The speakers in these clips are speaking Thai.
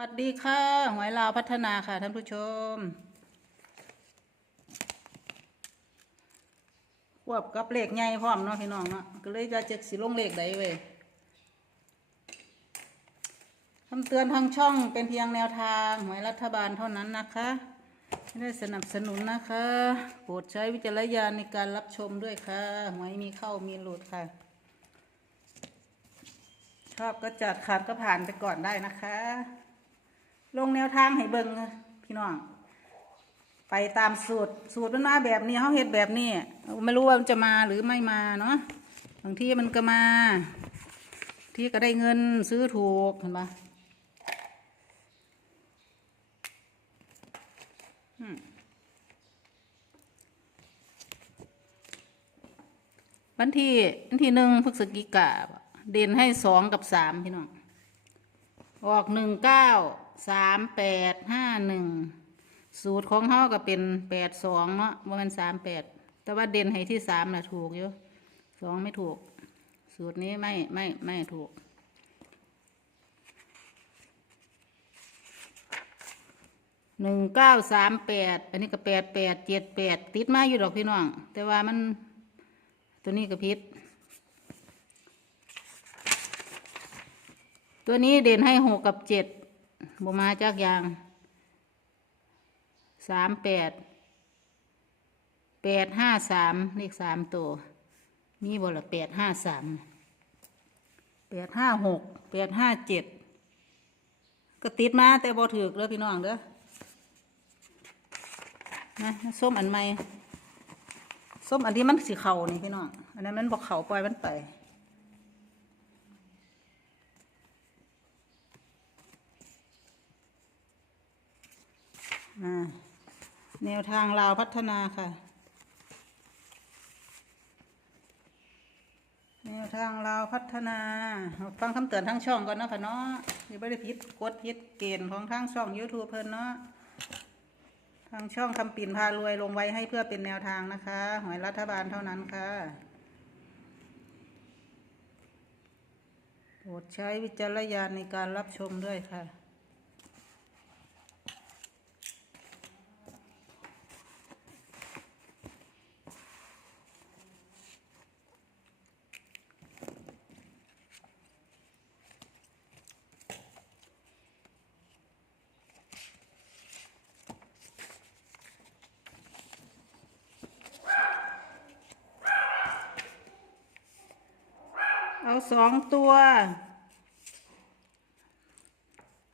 วัสดีค่ะหวยลาวพัฒนาค่ะท่านผู้ชม ควบกับเลขใหญ่พร้อมเนาะพี่น้องเนาะก็เลยจะเจ็กสิลงเลขใดเว้ยคำเตือนทางช่องเป็นเพียงแนวทางหวยรัฐบาลเท่านั้นนะคะ ไม่ได้สนับสนุนนะคะ โปรดใช้วิจารณญาณในการรับชมด้วยค่ะหวยมีเข้ามีหลุดค่ะ ชอบก็จัดขัดก็ผ่านไปก่อนได้นะคะ งแนวทางให้เบิ่งค่ะพี่น้อง ไปตามสูตร สูตรมันมาแบบนี้เขาเฮ็ดแบบนี้ ไม่รู้ว่ามันจะมาหรือไม่มาเนาะ บางที่มันก็มา ที่ก็ได้เงินซื้อถูกเห็นปะวันที่วันที่หนึ่งพฤศจิกาเด่นให้สองกับสามพี่น้อง ออกหนึ่งเก้า สามแปดห้าหนึ่งสูตรของเขาก็เป็นแปดสองเนาะว่ามันสามแปดแต่ว่าเด่นให้ที่สามน่ะถูกอยู่สองไม่ถูก สูตรนี้ไม่ไม่ไม่ถูก หนึ่งเก้าสามแปดอันนี้ก็แปดแปดเจ็ดแปดติดมาอยู่ดอกพี่น้อง แต่ว่ามันตัวนี้ก็พิษตัวนี้เด่นให้หกกับเจ็ด บมาจากอย่างสามแปดแปดห้าสามเลขสามตัวมีบ่ละแปดห้าสามแปดห้าหกแปดห้าเจ็ดก็ติดมาแต่บ่ถือกเลยพี่น้องเด้อนะส้มอันใหม่ส้มอันที่มันสีเขานี่พี่น้องอันนั้นมันบอกเข่าปล่อยมันไป แนวทางลาวพัฒนาค่ะ แนวทางลาวพัฒนาฟังคำเตือนทั้งช่องก่อนเนาะค่ะเนาะอย่าไม่ได้พิดกดพิดเกณฑ์ของทางช่อง YouTube เพิ่นเนาะทางช่องคำปิ่นพารวยลงไว้ให้เพื่อเป็นแนวทางนะคะหวยรัฐบาลเท่านั้นค่ะโปรดใช้วิจารณญาณในการรับชมด้วยค่ะ เอาสองตัว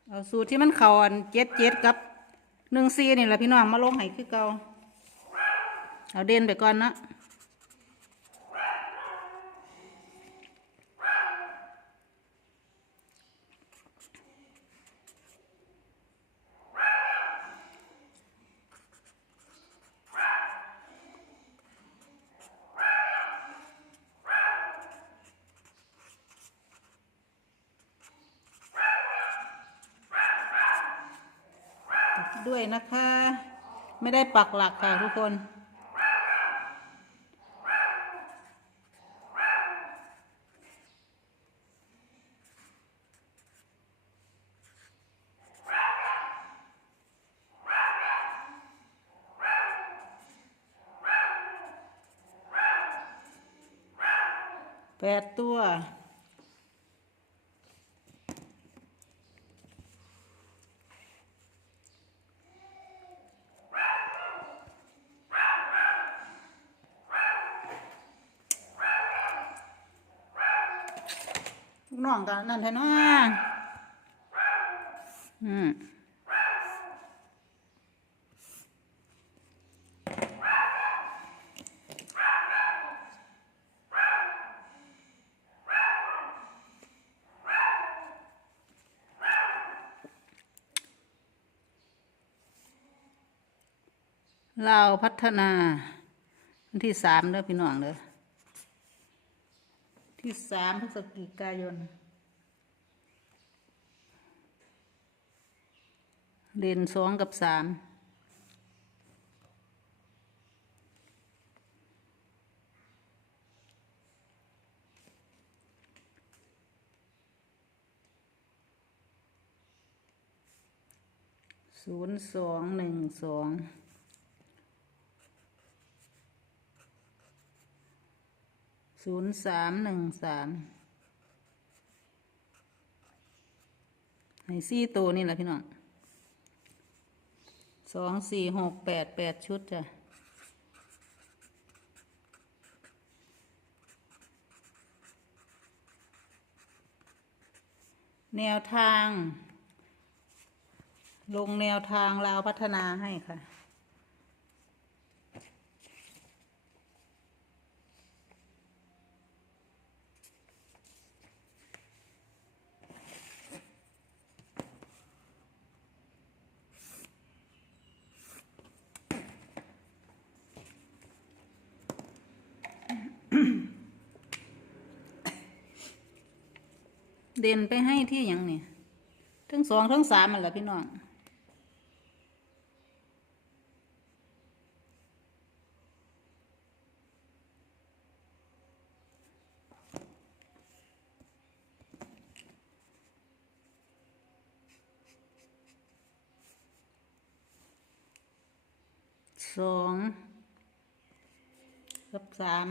เอาสูตรที่มันเข่าอันเจ็ดเจ็ดกับหนึ่งซีนี่แหละพี่น้องมาลงให้คือเก่าเอาเด่นไปก่อนนะ ด้วยนะคะ ไม่ได้ปักหลักค่ะทุกคน แปดตัว น้องกันนั่นแท้นาะอืมเราพัฒนาวันที่สามเด้อพี่น้องเด้อ ที่สามพฤศจิกายน เด่นสองกับสามศูนย์สองหนึ่งสอง ศูนย์สามหนึ่งสามให้ซี่ตัวนี่แหละพี่น้องสองสี่หกแปดแปดชุดจ้ะแนวทาง ลงแนวทางลาพัฒนาให้ค่ะ เด่นไปให้ที่หยังนี่ทั้งสองทั้งสามมันแหละพี่น้องสองกับสาม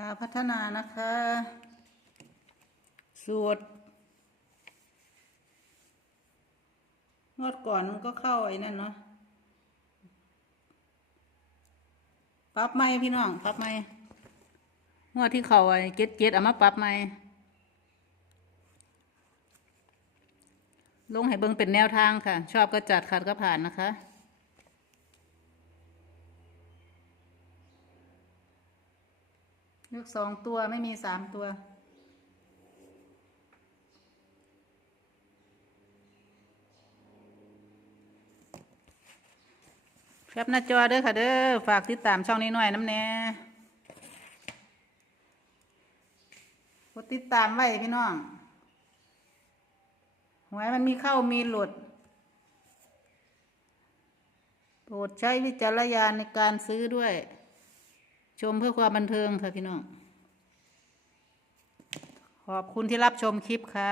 ลาวพัฒนานะคะ สูตรงวดก่อนมันก็เข้าไอ้นั่นเนาะปรับไม่พี่น้องปรับไม่งวดที่เขาไอ้เจ็ดเจ็ดเอามาปรับไม่ลงให้เบิ่งเป็นแนวทางค่ะ ชอบก็จัดขัดก็ผ่านนะคะ เลือกสองตัวไม่มีสามตัว แคปหน้าจอเด้อค่ะเด้อ ฝากติดตามช่องนี้หน่อยน้ำแน่กดติดตามไว้พี่น้องหวยมันมีเข้ามีหลุด โปรดใช้วิจารณญาณในการซื้อด้วย ชมเพื่อความบันเทิงค่ะพี่น้อง ขอบคุณที่รับชมคลิปค่ะ